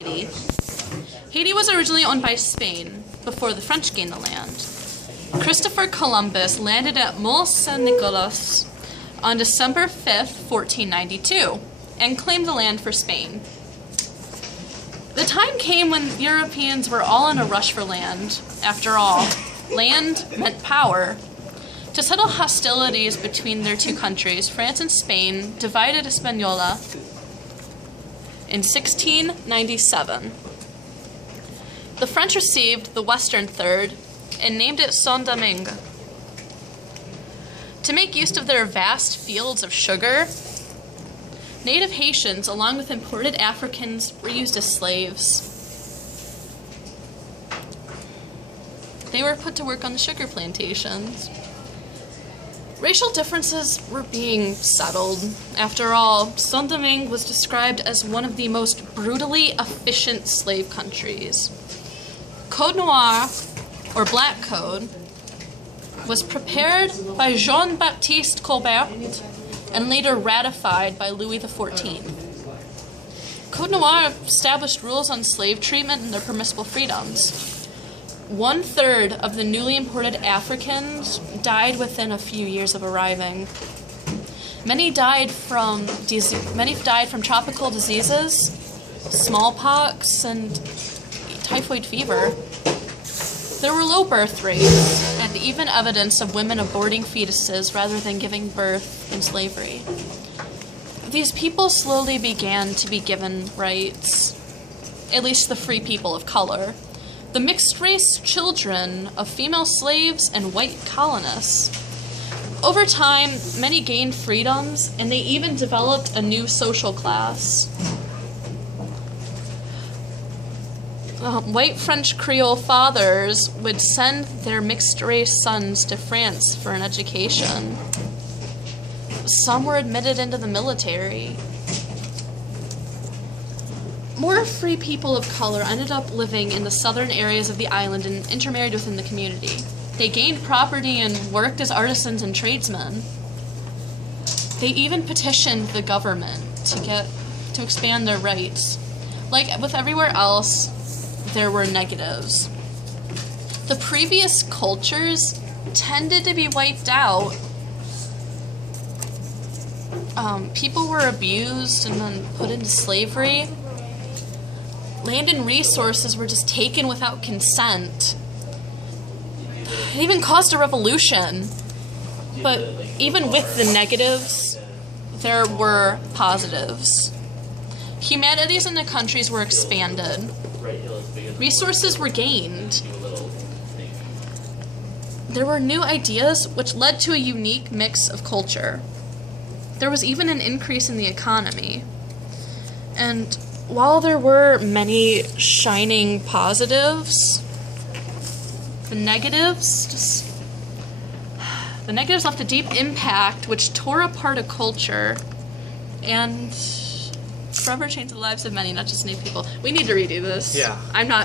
Haiti. Haiti was originally owned by Spain before the French gained the land. Christopher Columbus landed at Mont Saint-Nicolas on December 5th, 1492, and claimed the land for Spain. The time came when Europeans were all in a rush for land. After all, land meant power. To settle hostilities between their two countries, France and Spain divided Hispaniola in 1697. The French received the western third and named it Saint-Domingue. To make use of their vast fields of sugar, native Haitians, along with imported Africans, were used as slaves. They were put to work on the sugar plantations. Racial differences were being settled. After all, Saint-Domingue was described as one of the most brutally efficient slave countries. Code Noir, or Black Code, was prepared by Jean-Baptiste Colbert and later ratified by Louis XIV. Code Noir established rules on slave treatment and their permissible freedoms. 1/3 of the newly imported Africans died within a few years of arriving. Many died from tropical diseases, smallpox, and typhoid fever. There were low birth rates and even evidence of women aborting fetuses rather than giving birth in slavery. These people slowly began to be given rights, at least the free people of color. The mixed-race children of female slaves and white colonists. Over time, many gained freedoms, and they even developed a new social class. White French Creole fathers would send their mixed-race sons to France for an education. Some were admitted into the military. More free people of color ended up living in the southern areas of the island and intermarried within the community. They gained property and worked as artisans and tradesmen. They even petitioned the government to expand their rights. Like with everywhere else, there were negatives. The previous cultures tended to be wiped out. People were abused and then put into slavery. Land and resources were just taken without consent. It even caused a revolution. But even with the negatives, there were positives. Humanities in the countries were expanded. Resources were gained. There were new ideas which led to a unique mix of culture. There was even an increase in the economy. And while there were many shining positives, the negatives left a deep impact which tore apart a culture and forever changed the lives of many, not just Native people. We need to redo this. Yeah. I'm not